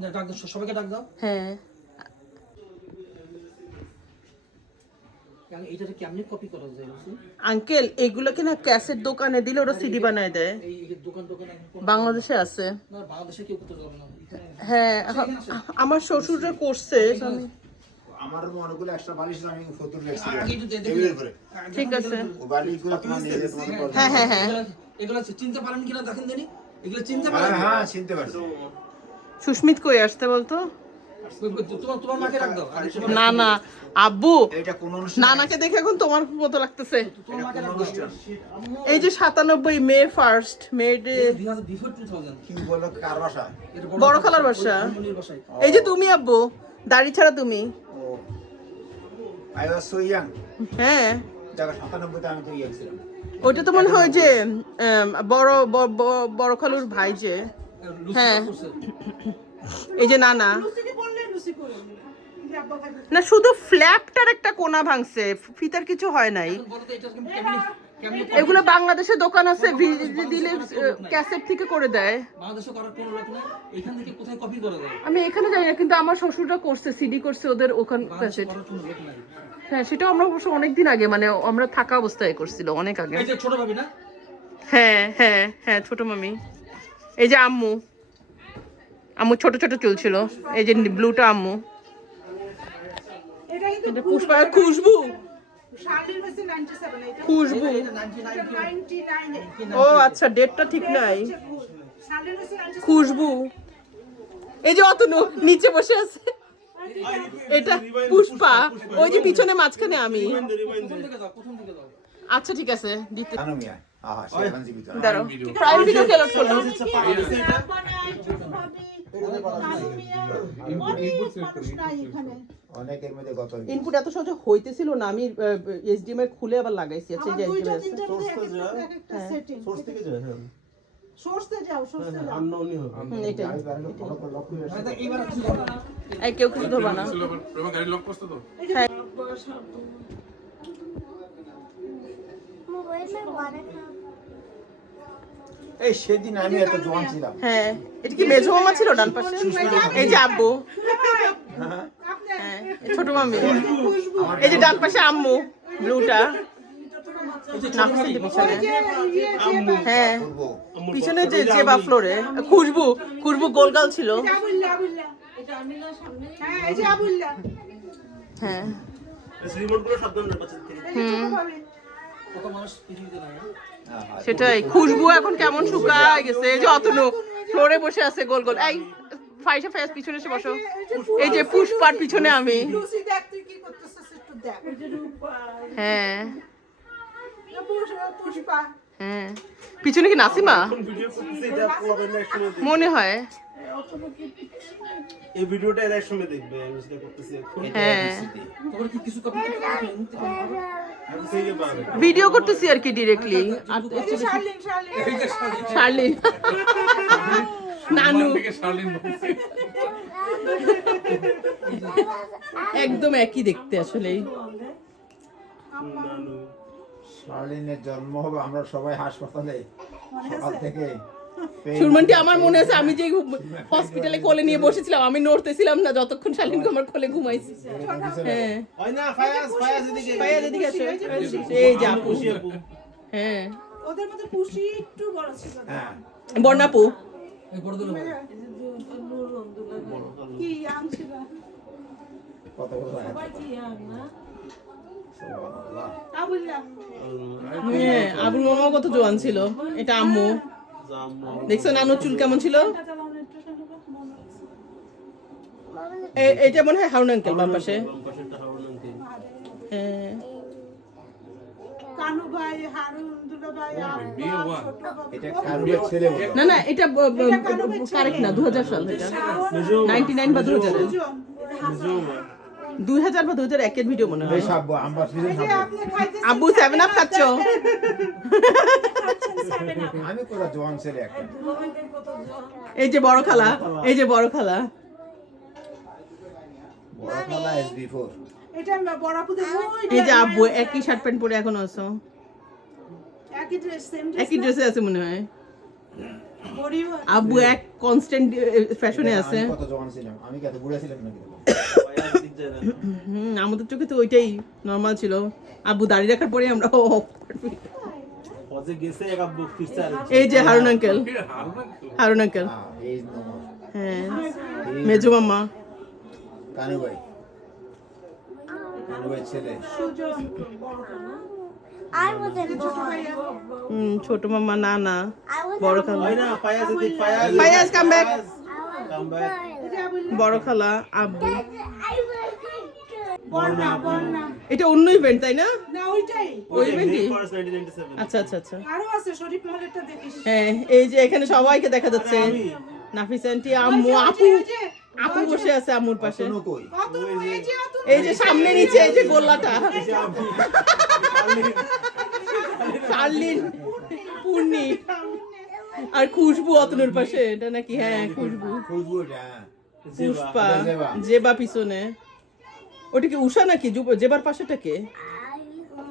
না ডাক দাও, সবাইকে ডাক দাও। হ্যাঁ এইটাকে কেমনে কপি করা যায় বলছি? আঙ্কেল এগুলোকে না ক্যাসেট দোকানে দিলে ওরা সিডি বানায় দেয়। এই দোকান বাংলাদেশে আছে না, বাংলাদেশে কেউ করতে যাবে না। হ্যাঁ আমার শ্বশুররা করছে। আমার অনেকগুলো এক্সট্রা বালিশ আমি ফতুর লেখছি টেবিলের উপরে। ঠিক আছে ও বালিশগুলো তোমার নিজে তোমার করতে। হ্যাঁ হ্যাঁ হ্যাঁ এগুলো চিনতে পারেন কিনা দেখেন জানি। এগুলো চিনতে পারেন? হ্যাঁ চিনতে পারছি। সুস্মিত কই আসতে বলতো? তোমার মাকে ডাক দাও। না না আব্বু এটা কোন অনুষ্ঠান? নানাকে দেখে এখন তোমার মতো লাগতেছে। তোমার মাকে ডাক দাও। এই যে 97 মে 1 মে বিফোর 2000 কি বলো কার বাসা? এটা বড় খালার বাসা। মনির বাসায়। এই যে তুমি আব্বু দাড়ি ছাড়া তুমি। ও আই ওয়াজ সো ইয়াং। হ্যাঁ দেখো 97 তে আমি তো ইয়াং ছিলাম। ওইটা তো মনে হয় যে বড় বড় খালুর ভাই যে। হ্যাঁ এই যে নানা না শুধু ফ্ল্যাপটার একটা কোনা ভাঙছে, ফিতার কিছু হয় নাই। এগুলো বাংলাদেশে দোকান আছে দিলে ক্যাসেট থেকে করে দেয়। বাংলাদেশে করার কোনো লোক নাই। এখান থেকে কোথায় কপি করা যায়? আমি এখানে জানি না, কিন্তু আমার শ্বশুররা করছে, সিডি করছে ওদের ওখান ক্যাসেট। করার কোনো লোক নাই। হ্যাঁ সেটা আমরা অবশ্য অনেকদিন আগে, মানে আমরা থাকা অবস্থায় করছিল অনেক আগে। এই যে ছোট ভাবি না? হ্যাঁ হ্যাঁ হ্যাঁ ছোট মামি। এই যে আম্মু, আম্মু ছোট ছোট চুল ছিল। এই যে ব্লুটা আম্মু। এটা পুষ্পা খুশবু। খুশবু ও আচ্ছা ডেটটা ঠিক নাই। খুশবু এই যে অতনু নিচে বসে আছে। এটা পুষ্পা, ওই যে পিছনে মাঝখানে আমি। আচ্ছা ঠিক আছে দিতে আনমিয়া আহা সেখান জীবিত। দাঁড়াও প্রাইম ভিডিও ক্যালট করলো। অনেকের মধ্যে গত ইনপুট এত সহজে হইতেছিল না, আমি এইচডিএমআই এর খুলে আবার লাগাইছি। আচ্ছা এই যে সোর্স থেকে যায়। হ্যাঁ সোর্সে যাও আননোনই হবে। এইটাই এইবার এই কেউ কিছু ধরবা না। গাড়ি লক করতে তো হ্যাঁ এই সেদিন আমি এত জোয়ান ছিলাম। হ্যাঁ এটা কি মেজো মামা ছিল ডান পাশে? এই যে আব্বু। হ্যাঁ ছোট মামি। এই যে ডান পাশে আম্মু ব্লুটা। হ্যাঁ পিছনে যে যে বা ফ্লোরে খুশবু, খুশবু গোলগাল ছিল। হ্যাঁ কত মানুষ পৃথিবীতে নাই। সেটাই। খুশবু এখন কেমন শুকায় গেছে। এই যে অতনু ফ্লোরে বসে আছে গোল গোল। এই ফাইসা ফাইস পিছনে এসে বসো। এই যে পুষ্পার পিছনে আমি। হ্যাঁ হ্যাঁ পিছনে কি নাসিমা মনে হয়? এই ভিডিওটা এর একসঙ্গে দেখবে, আমি সেটা করতেছি এখন। হ্যাঁ তোমার কি কিছু কপি করতে পারবে? আমি সেই পাবে ভিডিও করতেছি আর কি ডিরেক্টলি। আর শার্লিন নানু থেকে শার্লিন বলছে একদম একই দেখতে আসলেই। শার্লিনের জন্ম হবে আমরা সবাই হাসপাতালে সকাল থেকে। সুরমানটি আমার মনে আছে আমি যে হসপিটালে কোলে নিয়ে বসেছিলাম, আমি নড়তেছিলাম না যতক্ষণ শালিনকে আমার কোলে ঘুমাইছি। হ্যাঁ হয় না ফায়াজ এদিকে ভাইয়া দিদি আসো। এই যে আপু। হ্যাঁ ওদের মধ্যে পুষি একটু বড় ছিল না। হ্যাঁ বর্ণাপু এই বড় দলে ভাই। কি ইয়াং ছিল কত বড় সবাই কি ইয়াং না সুবহানাল্লাহ। আবুল্লাহ হ্যাঁ আবুল মামা কত জোয়ান ছিল। এটা আম্মু। দেখছো নানুর চুল কেমন ছিল? এটা মনে হয় হারুন আঙ্কেল বাম পাশে। হ্যাঁ কানু ভাই হারুন দুলা ভাই আব্বা ছোট বাবু এটা কারুর ছেলে বলে। না না এটা কারেক্ট না 2000 সাল। এটা 99 বা 2000 2000 বা 2001 এর ভিডিও মনে হয়। বেশ আব্বু আমরা ফিরে খাবো। আপনি খাইতেছেন আব্বু 7 আপ খাচ্ছ? আমি পুরো জোয়ান ছেলে একটা। এই যে বড় খালা, এই যে বড় খালা। বড় খালা is before। এটা বড় আপুদের ওই এই যে আব্বু একই শার্ট প্যান্ট পরে এখনো আছো। একই ড্রেস সেম একই ড্রেসে আছে মনে হয়। পরিবার আব্বু এক কনস্ট্যান্ট ফ্যাশনে আছে। আমি কত জওয়ান ছিলাম, আমি কত বুড়া ছিলাম নাকি তখন? আমাদের চোখে তো ওইটাই নর্মাল ছিল। আব্বু দাড়ি রাখার পরে আমরা এই যে হারুন আঙ্কেল, হারুন আঙ্কেল, এই নম্বর হ্যাঁ মেজো মামা, কানু ভাই ছেলে। সুজন বড় না I wasn't born. ছোট মামা, না না I was বড় খালা, Fayaz Fayaz come back, born. বড় খালা, আব্বু। I was বন্যা বন্যা এটা অন্য ইভেন্ট তাই না? না ওইটাই ওই ইভেন্টই? আচ্ছা আচ্ছা আচ্ছা, আরো আছে শরীফ মহলেরটা দেখিস হ্যাঁ এই যে এখানে সবাইকে দেখা যাচ্ছে, নাফিস আন্টি, আম্মু, আপু, আপু বসে আছে আম্মুর পাশে, অতনু কই? কত এই যে অত এই যে সামনে নিচে এই যে গোল্লাটা, শার্লিন, পূর্ণি আর খুশবু অতনুর পাশে, এটা নাকি? হ্যাঁ খুশবু, খুশবু এটা, হ্যাঁ। পুষ্পা, জেবা। জেবা পিছনে। ওটা কি উষা নাকি? জেবার পাশেটা কে?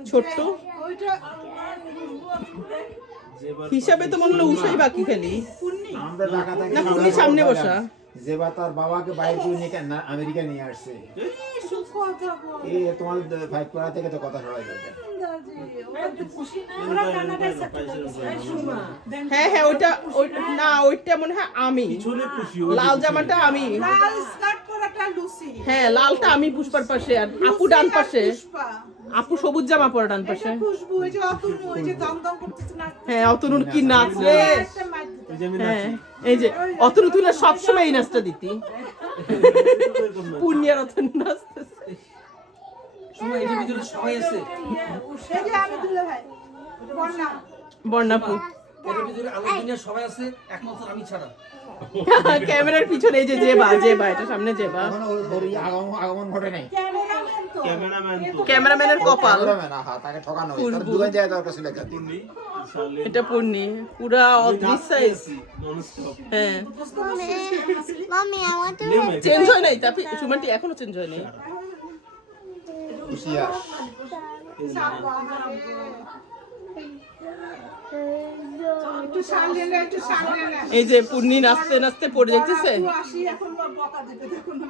ছোট্ট ওইটা হিসাবে তো মনে হলো উষাই বাকি খালি। আমরা ঢাকা থেকে না, পূর্ণি সামনে বসা। জেবা তার বাবাকে বাইরে করে নিয়ে কেন আমেরিকা নিয়ে আসছে। সুখ কথা বল এই তোমার 5 পড়া থেকে তো কথা ছড়াই গেছে। ওরা কানাডায় সেটেল সুমা হ্যাঁ হ্যাঁ না ওইটা মনে হয় আমি, লাল জামাটা আমি, লাল স্কার্ট পরাটা লুসি হ্যাঁ লালটা আমি পুষ্পার পাশে, আর আপু ডান পাশে, পুষ্পা আপু সবুজ জামা পরা ডান পাশে। এটা খুশবু এই যে অতনু এই যে দমদম করতেছে না হ্যাঁ অতনুর কি নাচ রে, একটা মাইক দিতে হ্যাঁ এই যে অতনু তুই না সবসময় এই নাচটা দিতি, পূর্ণিয়ার অতনু নাচতেছে। সময় এটার ভিতরে সবাই আছে, এই যে আমি দুলে ভাই বন্যা বর্ণাপু এটার ভিতরে আলোচনা সবাই আছে একমাত্র আমি ছাড়া। ক্যামেরার পিছনে এই যে জেবা, জেবা এটা সামনে জেবা, এখনো ওর আগমন ঘটে নাই। ক্যামেরাম্যান তো ক্যামেরাম্যানের কপাল। তাকে ঠকানো হয়েছে, তার দোকান যায় দরকার ছিল একটা। এটা পূর্ণি পুরা অদ্ভুত সাইজ, হ্যাঁ Mommy, I want to. Change হয় নাই, তাপি সুমানটি এখনো চেঞ্জ হয় নাই। হুশিয়ার। একটু সামনে না একটু সামনে না এই যে পূর্ণি নাচতে নাচতে পড়ে দেখতেছে, আসি এখন বকা দিতে দেখো না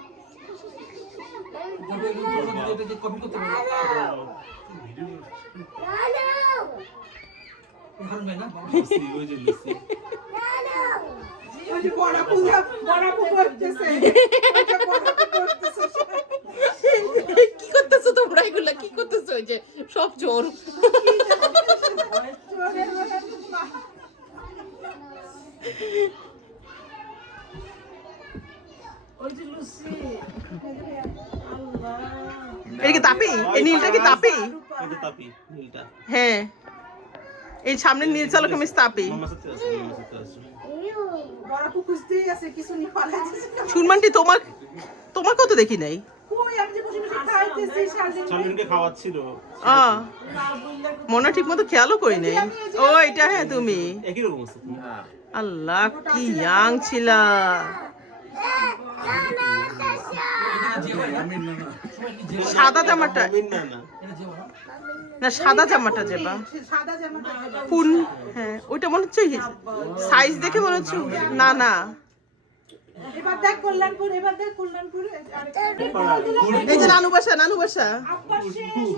এটাকে কপি করতে পারবে হারুন ভাই না? ওই যে বড় পূজা করতেছে ওইটা বড় করতেছে কি করতেছো তোমরা এগুলা, কি করতেছো? ওই যে সব জোর, চোরের বেলা ওই যে লুসি আল্লাহ এটা কি তাপি? এই নীলটা কি তাপি? হ্যাঁ এই সামনের নীল চালক আমি তাপি। বড় খুঁজতেই আছে কিছু নিয়ে পালাইছে সুরমানটি তোমার কত দেখি নাই। কই আমি যে বসে বসে খাইতেছি শালিনকে খাওয়াচ্ছিল মনে ঠিক মতো খেয়ালও করি নাই। ও এটা হ্যাঁ তুমি, একই রকম আছে। আল্লাহ কি ইয়াং ছিলা। সাদা জামাটা না, সাদা জামাটা যেবা সাদা জামাটা পুন, হ্যাঁ ওইটা মনে হচ্ছে সাইজ দেখে মনে হচ্ছে, না না এবার দেখ কল্যাণপুর এবার দেখ কল্যাণপুর এই যে নানু বাসা, নানু বাসা। আব্বা শেষ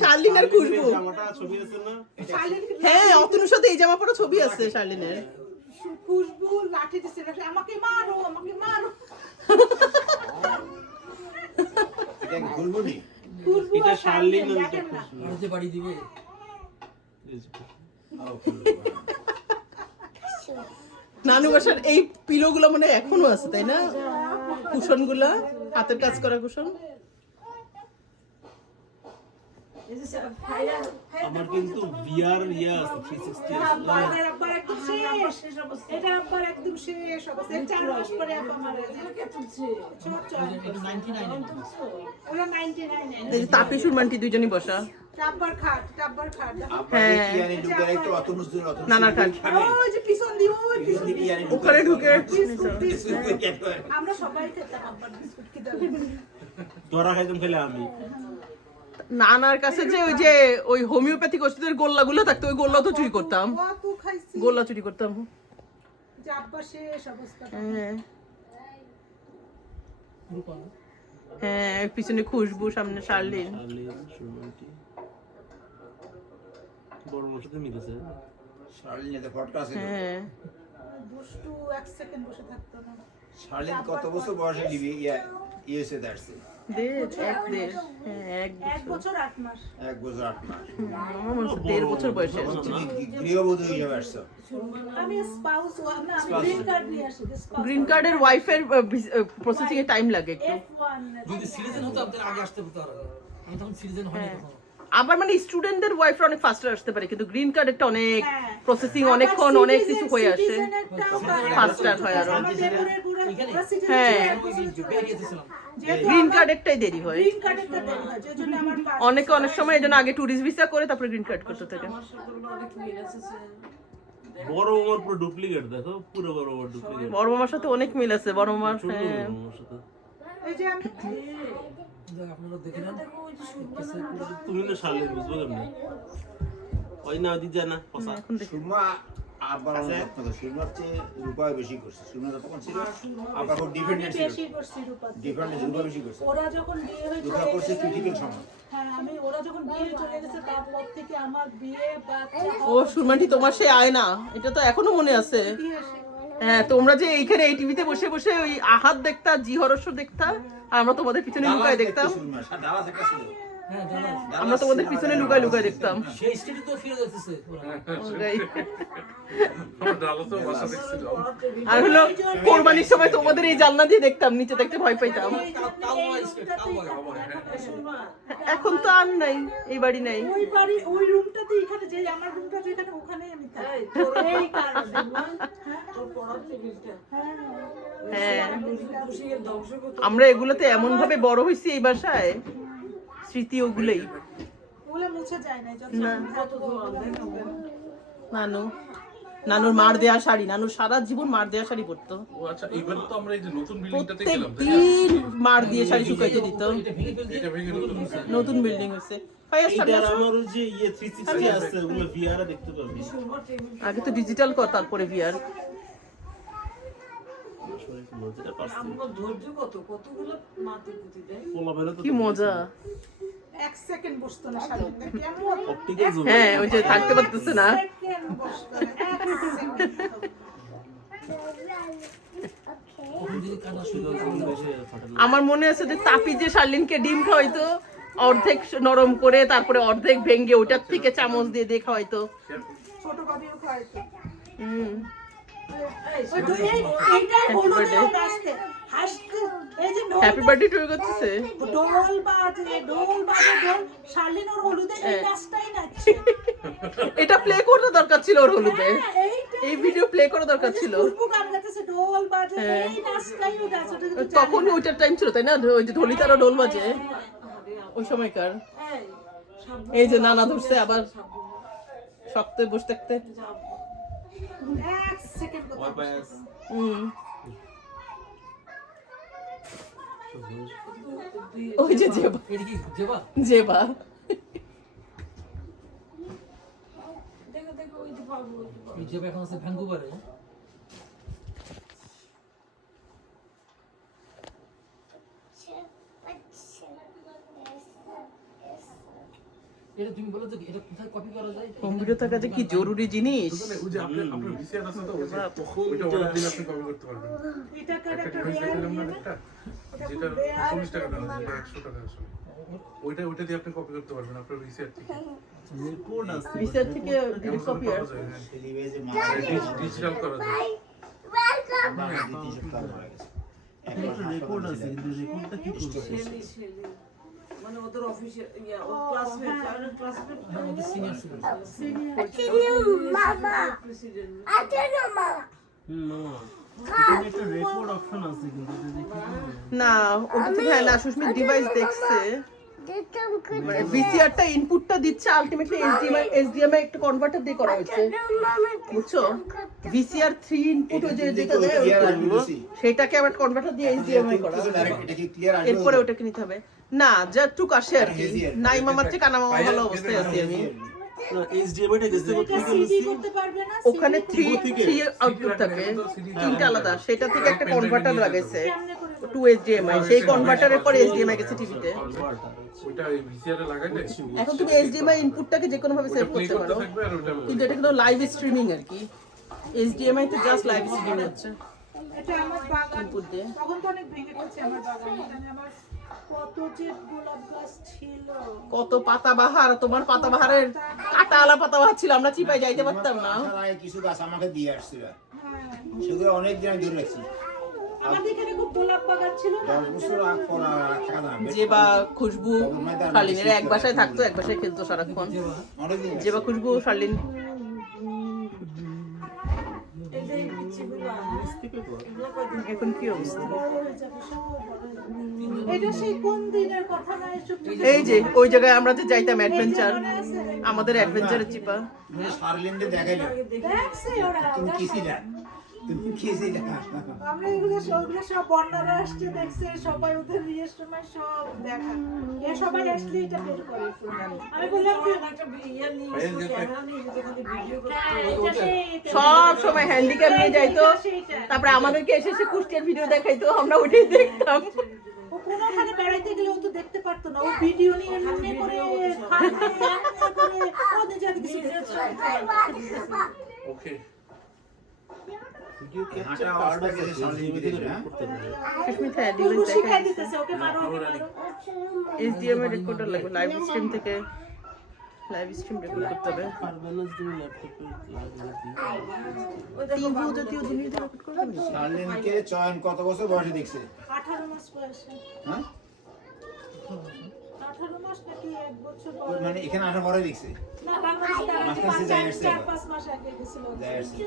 শার্লিন আর খুশবু, জামাটা ছবি আছে না? হ্যাঁ অতনুর সাথে এই জামা পরা ছবি আছে শার্লিনের। খুশবু লাঠি দিছে আমাকে মারো আমাকে মারো এটা গুলগুলি। খুশবু এটা শার্লিন না, দেখেন না আর যে বাড়ি দিবে নানু বাসার এই পিলো গুলো মানে এখনো আছে তাই না, কুশন গুলা হাতের কাজ করা কুশন। আমার কিন্তু ভিআর আছে 360 আব্বার একদম শেষ এটা আব্বার একদম শেষ অবস্থা 4 মাস পরে আব্বা মারা গেছে এটা 99 ওরা 99 এই যে তাপি সুরমানটি দুইজনই বসা, টাব্বার খাট হ্যাঁ ইয়ানি ঢুকে একটু অতনুস দিন অতনুস। নানার কাজ ওই যে পিছন দিয়ে ওই পিছন দিয়ে ইয়ানি ওখানে ঢুকে আমরা সবাই খেতাম আব্বার বিস্কুট খেতাম ধরা খাইতাম খেলে আমি। নানার কাছে যে ওই হোমিওপ্যাথিক ওষুধের গোল্লাগুলো থাকতো, ওই গোল্লা তো চুরি করতাম, কত খাইছি গোল্লা চুরি করতাম। যে আব্বা শেষ অবস্থা। হ্যাঁ রূপা না? হ্যাঁ, পিছনে খুশবু, সামনে শার্লিন। সুরমান্টি বড় মার সাথে মিলেছে। শার্লিনের তো ফটকা ছিল। হ্যাঁ দুষ্টু 1 সেকেন্ড বসে থাকতো না। শার্লিন কত বছর বয়সে ইউএসএ তে আসছে? হ্যাঁ 1 বছর 8 মাস। 1 বছর 8 মাস। আমার মনে হচ্ছে 1.5 বছর বয়সে। তুমি গৃহবধূ হিসেবে আসছো? আমি স্পাউস না, আমি গ্রিন কার্ড নিয়ে আসি। গ্রিন কার্ডের ওয়াইফের প্রসেসিং এ টাইম লাগে একটু। F1 যদি সিটিজেন হতো আমাদের আগে আসতে হতো আর আমি তখন সিটিজেন হয়নি তখন। আবার মানে স্টুডেন্টদের ওয়াইফরা অনেক ফাস্টার আসতে পারে, কিন্তু গ্রিন কার্ডেরটা অনেক হ্যাঁ। প্রসেসিং অনেকক্ষণ অনেক কিছু হয়ে আসে, ফাস্টার হয় আরো। হ্যাঁ। গ্রিন কার্ডেরটাই দেরি হয়, গ্রিন কার্ডেরটা দেরি হয়, যেজন্য আমার অনেকে অনেক সময় এজন্য আগে ট্যুরিস্ট ভিসা করে তারপরে গ্রিন কার্ড করতে থাকে। বড় মামার পুরো ডুপ্লিকেট দেখো, পুরো বড় মামার ডুপ্লিকেট। বড় মামার সাথে অনেক মিল আছে, বড় মামার। ছোট হ্যাঁ মামার সাথে। এই যে আমি আপনারা দেখে নেন। তুমি না শার্লিন বুঝবে কেমনে? ওই না দিদি জানা কথা। এখন দেখি সুরমা আবার সুরমার চেয়ে রূপায় বেশি করছে। সুরমা যতক্ষণ ছিল আবার খুব ডিপেন্ডেন্ট ছিল। বেশি করছি রূপা। ডিপেন্ডেন্ট রূপা বেশি করছে। ওরা যখন বিয়ে হয়ে রূপা চলে করছে গেছে, ক্রিটিক্যাল সময়। হ্যাঁ আমি ওরা যখন বিয়ে চলে গেছে তারপর থেকে আমার বিয়ে বাচ্চা ও সুরমান্টি, তোমার সে আয়না, এটা তো এখনো মনে আছে। বিয়ে এসে হ্যাঁ, তোমরা যে এইখানে এই টিভিতে বসে বসে ওই আহাত দেখতা, জি হরস্য দেখতা, আর আমরা তোমাদের পিছনে লুকায় দেখতাম। সুরমা ডালাস একটা ছিল। হ্যাঁ দাদা, আমরা তোমাদের পিছনে লুকায় লুকায় দেখতাম। সেই স্টেটে তো ফিরে যাচ্ছে ওরা। আর হলো কোরবানির সময় তোমাদের এই জানলা দিয়ে দেখতাম, নিচে দেখতে ভয় পাইতাম। এখন তো আর নাই, এই বাড়ি নাই। ওই বাড়ি ওই রুমটাতে এখানে যে আমার রুমটা যেখানে ওখানে আমি থাকি এই কারণে হ্যাঁ, আমরা এগুলোতে এমন ভাবে বড় হয়েছি এই বাসায়, স্মৃতি ওগুলোই। ওগুলো মুছে যায় না যত না। নানুর মার দেয়া শাড়ি, নানুর সারা জীবন মার দেয়া শাড়ি পরতো। ও আচ্ছা, এবার তো আমরা এই যে নতুন বিল্ডিংটাতে প্রত্যেক গেলাম, তাই না? দিন মার দিয়ে শাড়ি শুকাইতে দিত। এটা ভেঙে ফেলতে এটা ভেঙে নতুন হয়েছে। নতুন বিল্ডিং হয়েছে। ভাইয়া সামনে এইটার আসো। আমার ওই যে 360 আছে, ওগুলো ভিআর দেখতে পারবি। আগে তো ডিজিটাল কর, তারপরে ভিআর। মজাটা পাচ্ছি। ধৈর্য কতগুলো মাটি পুঁতি দেয়। পোলা বেরো তো কি মজা। 1 সেকেন্ড বসতো না শাড়িতে। কেমন অপটিক্যাল জোন। হ্যাঁ, ওই যে থাকতে পারতেছে না। সেকেন্ড বসতো না, 1 সেকেন্ড। যদি কানা শুরু আমার মনে আছে যে তাপি যে শার্লিনকে ডিম খাওয়াইতো, অর্ধেক নরম করে তারপরে অর্ধেক ভেঙে ওটার থেকে চামচ দিয়ে দিয়ে খাওয়াইতো। ছোট বাবিও খাইতো। হুম। ওই তো এইটা হলুদে নাচতে হাসতে এই যে হ্যাপি বার্থডে টু করতেছে। ঢোল বাজে ঢোল শার্লিন ওর হলুদে এই নাচটাই নাচছে এটা প্লে করার দরকার ছিল ওর হলুদে, এইটা এই ভিডিও প্লে করা দরকার ছিল। খুশবু গান গাইতেছে ঢোল বাজে এই নাচটাই ও নাচে ওটা কিন্তু তখন ওইটার টাইম ছিল তাই না, ওই যে ধলিতারও ডোল বাজে ওই সময়কার। এই যে নানা ধরছে আবার শক্ত বসে থাকতে। 1 সেকেন্ড কথা। হুম। ওই যে জেবা, এটা কি জেবা? জেবা। দেখো ওই যে পাবো এই জেবা এখন আছে ভ্যাঙ্কুভারে। এটা তুমি বলো তো এটা কোথায় কপি করা যায়? কম্পিউটার থাকা যে কি জরুরি জিনিস। ওই যে আপনার ভিসিআর আছে তো, ওই যে ওইটা অর্ডার দিলে আপনি কপি করতে পারবেন। এটা কার একটা একটা ডিভাইস রেয়ার দিলাম না নিয়ে একটা, যেটা 40 টাকা দাম, যেটা 100 টাকা আসলে। ওইটা দিয়ে আপনি কপি করতে পারবেন আপনার ভিসিআর থেকে। রেকর্ড আছে। বিসের থেকে কপি আর পাওয়া যায়, হ্যাঁ। টেলিভিশনে ডিজিটাল করা যায়। দ্বিতীয় সপ্তাহ মারা গেছে। রেকর্ড আছে, কিন্তু রেকর্ডটা কি করছে? মানে ওদের অফিসে ও ক্লাসমেট ক্লাসমেট আমাদের senior student. Mama. President I don't know, Mama. মামা এখানে একটা রেকর্ড অপশন আছে, কিন্তু এটা দেখি না, ওটা থেকে না সুস্মিত ডিভাইস দেখছে। Did some good. মানে ভিসিআরটা ইনপুটটা দিচ্ছে, আলটিমেটলি এইচডিএমআই একটা কনভার্টার দিয়ে করা হয়েছে, Mama. বুঝছো? ভিসিআর 3 ইনপুট যে যেটা দেয় ক্লিয়ার আসবে বেশি। সেটাকে আবার কনভার্টার দিয়ে এইচডিএমআই করা, ডাইরেক্ট এটা কি ক্লিয়ার আসবে? এরপরে ওটাকে নিতে হবে। না যতটুকু আসে আর কি। নাই মামার চেয়ে কানা মামা ভালো অবস্থায় আছি আমি। HDMI টা গেছে এটা সিডি করতে পারবে না? ওখানে 3 আউটপুট থাকে, 3টা আলাদা, সেটা থেকে একটা কনভার্টার লাগাইছে কেমনে করে 2 HDMI, সেই কনভার্টারের পরে HDMI গেছে টিভিতে। ওইটা ওই ভিসিআর এ লাগাইলে এখন তুমি HDMI ইনপুটটাকে যে কোনো ভাবে সেভ প্লে করতে করতে পারো, থাকবে আর ওটা কিন্তু এটা কিন্তু লাইভ স্ট্রিমিং আর কি। HDMI তে জাস্ট লাইভ স্ট্রিমিং হচ্ছে এটা আমার বাগান, ইনপুট দিয়ে। তখন তো অনেক ভেঙে গেছে আমার বাগান। এখানে আমার কত যে গোলাপ গাছ ছিল। কত পাতাবাহার, তোমার পাতাবাহারের কাটাওয়ালা পাতাবাহার ছিল, আমরা চিপাই যাইতে পারতাম না। আসার কিছু গাছ আমাকে দিয়ে আসছিল, হ্যাঁ, সেগুলো অনেক দিন আমি ধরে রাখছি। আমাদের এখানে খুব গোলাপ বাগান ছিল না? 10 বছর আগ পর থাকা না, যে বা খুশবু শার্লিনের এক বাসায় থাকতো, এক বাসায় খেলতো সারাক্ষণ। অনেকদিন যে বা খুশবু শার্লিন এই যে এই পিচ্চিগুলো, এগুলো কয়দিন এখন কি অবস্থা? বড় হয়ে যাবে, সব বড় হয়ে যাবে। এটা সেই কোন দিনের কথা না? এসব এই যে ওই জায়গায় আমরা যে যাইতাম অ্যাডভেঞ্চার, আমাদের অ্যাডভেঞ্চারের চিপা। শার্লিনকে দেখাইলো দেখছে ওরা, তুমি কি ছিলা, তুমি কি ছিলা। আমরা এগুলো সব বন্যারা আসছে দেখছে, সবাই ওদের বিয়ের সময় সব দেখা, এ সবাই আসলে এটা বের করে। আমি বললাম যে একটা ইয়ে নিয়ে এসে, ক্যামেরা নিয়ে এসে খালি ভিডিও করতে। হ্যাঁ, এটা সেই সব সময় হ্যান্ডিক্যাপ নিয়ে যাইতো, তারপরে আমাদেরকে এসে এসে কুষ্টিয়ার ভিডিও দেখাইতো, আমরা ওইটাই দেখতাম। ও কোনোখানে বেড়াইতে গেলে ও তো দেখতে পারতো না, ও ভিডিও নিয়ে এমনি করে খায়, এমনি করে ওদের যাতে কিছু দেখতে পায় না। ওকে ভিডিও হাঁটা ক্যাপচার অবস্থা কার্ড গেছে আছে, শার্লিন HDMI বিদেশে, থেকে হ্যাঁ? করতে পারে। সুস্মিতা পুরো ডিভাইস শিখাই দেখাই, দিতেছে ওকে, মারো ওকে মারো। HDMI রেকর্ডার লাগবে, লাইভ স্ট্রিম থেকে লাইভ স্ট্রিম রেকর্ড করতে হবে। পারবে না তুমি ল্যাপটপে লাগিয়ে টিভি জাতীয় জিনিস রেকর্ড করবে না। শার্লিনকে চয়ন কত বছর বয়সে দেখছে, 18 মাস বয়সে, হ্যাঁ? 18 মাস নাকি 1 বছর ওই বয়সে? মানে এখানে আসার পরে দেখছে। না, বাংলাদেশে তার আগে মাঝখানে যাই আসছে। 4-5 মাস আগে গেছিল। যাই আসছে।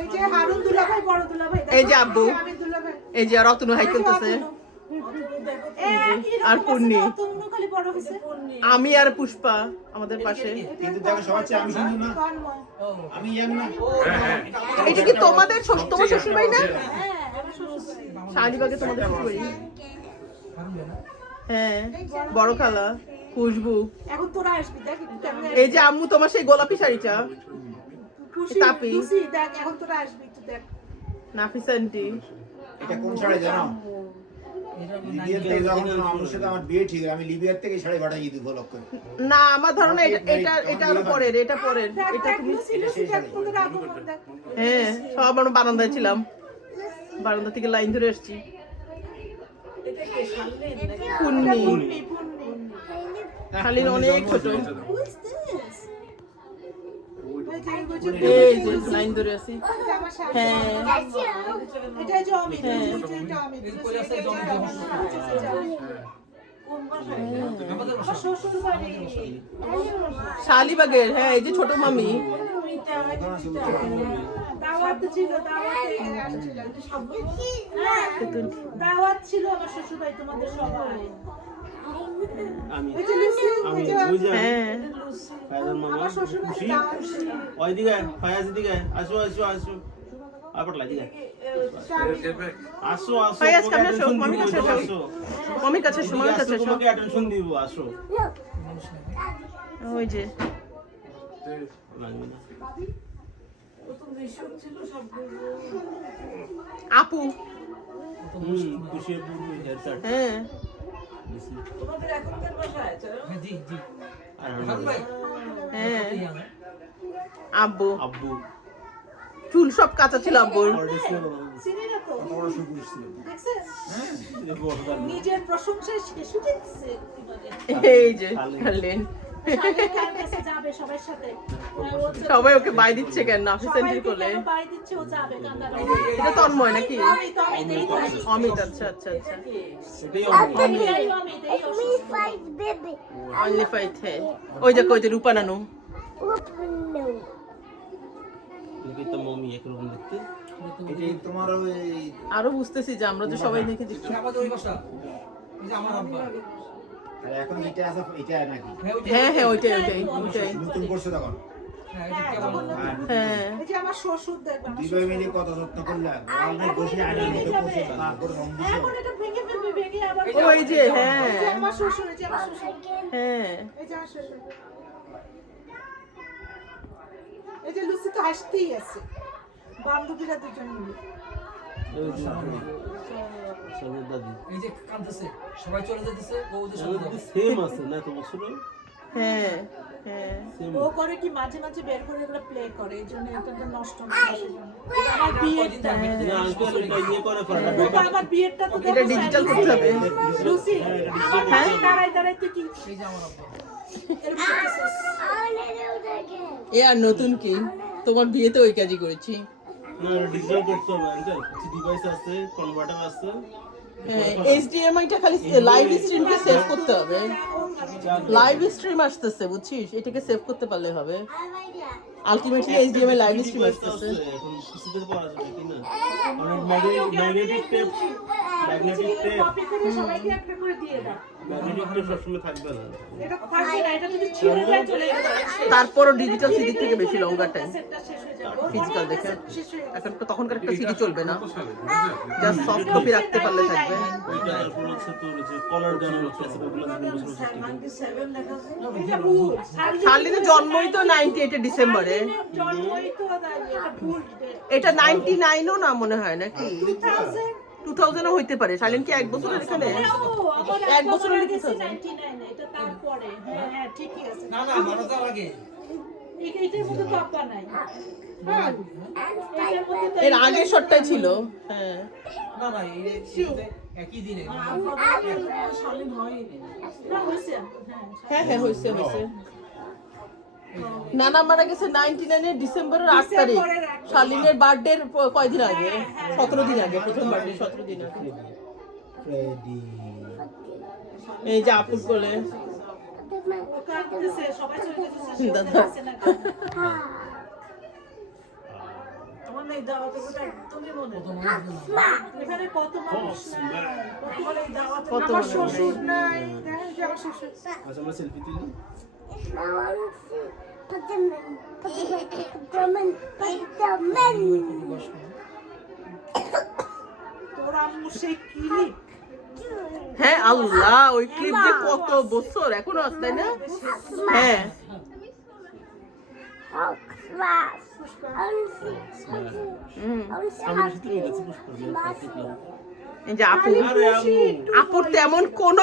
এই যে হারুন দুলাভাই, বড় দুলাভাই, এই যে আব্বু, আমি দুলাভাই, এই যে রতনু হাই খেলতেছে, আর পূর্ণি, তনু খালি বড় হইছে। আমি আর পুষ্পা আমাদের পাশে। কিন্তু দেখো সবার চেয়ে আমি শুনি না, তন্ময়। আমি জানি না। এটা কি তোমাদের তোমার শ্বশুর বাড়ি না? হ্যাঁ, আমার শ্বশুর। শালিবাগে তোমাদের শ্বশুর বাড়ি? হ্যাঁ, বড় খালা খুশবু। এখন তোরা আসবি, দেখ একটু কেমনে এই যে আম্মু তোমার সেই গোলাপি শাড়িটা, খুশি তাপি। খুশি, দেখ এখন তোরা আসবি একটু, দেখ। নাফিসা আন্টি। এটা কোন শাড়ি জানো? লিবিয়ার থেকে যখন আমার সাথে আমার বিয়ে ঠিক হয়, আমি লিবিয়ার থেকে এই শাড়ি পাঠাই দিই উপলক্ষ করে। না আমার ধারণা এটা এটা আরো পরের, এটা পরের, দেখ, এটা দেখ, তুমি। লুসি, লুসি, দেখ, তোদের আগমন দেখ। হ্যাঁ, সব আমরা বারান্দায় ছিলাম, বারান্দা থেকে লাইন ধরে এসেছি। এটা কে শার্লিন নাকি? পূর্ণি, পুন্নি, পুন্নি। শালীন অনেক ছোট। Who is this? ওই যে, ওই যে, এই যে লাইন ধরে আছি। এটা আমার স্বামী। হ্যাঁ, এটা যে অমিত, এই যে এটা অমিত। কোন বাসায়? আমার শ্বশুর বাড়ি। শালিবাগের, হ্যাঁ এই যে ছোট মামি। দাওয়াত ছিল, দাওয়াতে আসছিল। হ্যাঁ, দাওয়াত ছিল আমার শ্বশুর বাড়ি, তোমাদের সবাই। আমি এই যে লুসি, আমি এই যে বুঝলাম হ্যাঁ, ফায়াজার মামা আমার শ্বশুর বাড়ি খুশি দাওয়াত ছিল। ওইদিকে ফায়াজ দিকে আসো আসো আসো আবার লাগিয়ে আসো আসো ফায়াজ, তোমাকে কেমন আছো? attention মামির দিব, কাছে আসো। আসো মামির কাছে এসো, মামির কাছে এসো। তোমাকে অ্যাটেনশন দিব আসো ওই যে লাগবে না প্রথম রিসোর্ট ছিল সবগুলো। আপু। খুশি পূর্ণ হেয়ার কাট হ্যাঁ, তোমাদের এখনকার বাসায় চলো। হ্যাঁ আব্বু, আব্বু চুল সব কাঁচা ছিল আব্বুর। চিনি না তো, বড় শুকুর ছিল। দেখছিস? হ্যাঁ নিজের প্রশংসায় শেষ হয়ে যাচ্ছে এই যে শালীন, কার কাছে যাবে সবার সাথে, সবাই ওকে বাই দিচ্ছে কেন? নাফিস আন্টির কোলে। কেন বাড়ি দিচ্ছে, ও যাবে কান্দার। এটা তন্ময় নাকি? অমিত, অমিত, এই তো আসছে। অমিত, আচ্ছা আচ্ছা আচ্ছা। এটাই অমিত, এই অমিত, এই অসুস্থ। Fight, baby. অনলি ফাইট হ্যাঁ। ওই যে কই যে রূপা নানু। No. অনেকে তো মমি একরকম দেখতে এটাই তোমার ওই আরো বুঝতেছি যে আমরা যে সবাই দেখে দিচ্ছি। আর এখন যেটা আছে এটা নাকি হ্যাঁ হ্যাঁ, ওইটাই ওইটাই ওইটাই। নতুন করছে তখন। হ্যাঁ, তখন নতুন। আর হ্যাঁ, এই যে আমার শ্বশুর দেখবে, আমার দুই ভাই মিলে কত যত্ন করলাম, আমরা বসে আগে মতো করছে, তারপর রং দিছে। এখন এটা ভেঙে ফেলবে, ভেঙে আবার ওই যে, হ্যাঁ। এই যে আমার শ্বশুর, এই যে আমার শ্বশুর, হ্যাঁ এই যে আমার শ্বশুর। এই যে লুসি তো হাসতেই আছে, বান্ধবীরা দুজন মিলে। সবের দাদি এই যে কাঁদতেছে, সবাই চলে যেতেছে, ও ওদের সাথে যাবে। সেম আছে না তো বছর হ্যাঁ হ্যাঁ সেম ও করে কি মাঝে মাঝে বের করে এগুলো প্লে করে, এই জন্য এটা নষ্ট হয় সেজন্য। আমার বিয়েটা, না আঙ্কেল এটা ইয়ে করে ফেলে বাবা, আমার বিয়েটা তো এটা ডিজিটাল করতে হবে। লুসি, আমার বাড়ি দাঁড়ায় দাঁড়ায় তুই কি এই যে আমার আব্বা। এরকম করতেছিস? এ আর নতুন কি, তোমার বিয়েতে ওই কাজই করেছি। না ডিজিটাল করতে হবে আঙ্কেল, কিছু ডিভাইস আছে, কনভার্টার আছে, HDMI টা খালি লাইভ স্ট্রিমকে সেভ করতে হবে। লাইভ স্ট্রিম আসতেছে বুঝছিস, এটাকে সেভ করতে পারলে হবে। আলটিমেটলি HDMI লাইভ স্ট্রিম আসতেছে। এখন কিছুদিন পর আসবে কি না ম্যাগনেটিক টেপ কপি করে সবাইকে একটা করে দিয়ে দাও। ম্যাগনেটিক টেপ সবসময় থাকবে না। এটা থাকবে না, এটা যদি ছিঁড়ে যায় চলে যাবে। তারপরও ডিজিটাল সিডি থেকে বেশি লঙ্গার টাইম সেটটা শেষ হয়ে যাবে। ফিজিক্যাল দেখে। শেষ হয়ে যাবে। এখন তো তখনকার একটা সিডি চলবে না, সালে জাস্ট সফট কপি রাখতে পারলে থাকবে। ওইটা তারপর হচ্ছে তোর যে কলার দেওয়া হচ্ছে ওগুলো বছর 97 লেখা আছে। এটা ভুল। শার্লিনের জন্মই তো 98 ডিসেম্বরে। জন্মই তো এটা ভুল। এটা 99ও না মনে হয় নাকি, 2000 2000ও হইতে পারে। শার্লিন কি 1 বছর এখানে? এক বছর হলে কি হবে? 99 এটা তারপরে। হ্যাঁ হ্যাঁ ঠিকই আছে। না না, মারা যাওয়ার আগে। এইটার মধ্যে তো আপা নাই। হ্যাঁ এটার মধ্যে তো এর আগের শটটাই ছিল। হ্যাঁ না না, এই একই দিনে। শালীন হয়নি। না হইছে। হ্যাঁ হ্যাঁ হয়েছে হয়েছে। নানা মারা গেছে 99 এর ডিসেম্বরের 8 তারিখ। শার্লিনের বার্থডে কয়দিন আগে? 17 দিন আগে, প্রথম বার্থডে 17 দিন আগে। ফ্রেডি এই যে আপুর বলে ও কাঁদতেছে, সবাই চলে যেতেছে, সে দাদা। আছে না। আমার মেয়ে দাওয়াতে কোথায় একদমই মনে নেই। এখানে কত মানুষ নাই, আমার এই দাওয়াতে কত আমার মনে শ্বশুর নাই, দেখেন যে আমার শ্বশুর। আচ্ছা আমরা সেলফি তুলি তোর আম্মু সেই ক্লিপ। হ্যাঁ আল্লাহ, ওই ক্লিপ যে কত বছর এখনো আছে তাই না? হ্যাঁ আমি সাথে গেছি পুষ্কর এই যে আপু, আরে আম্মু আপুর তেমন কোনো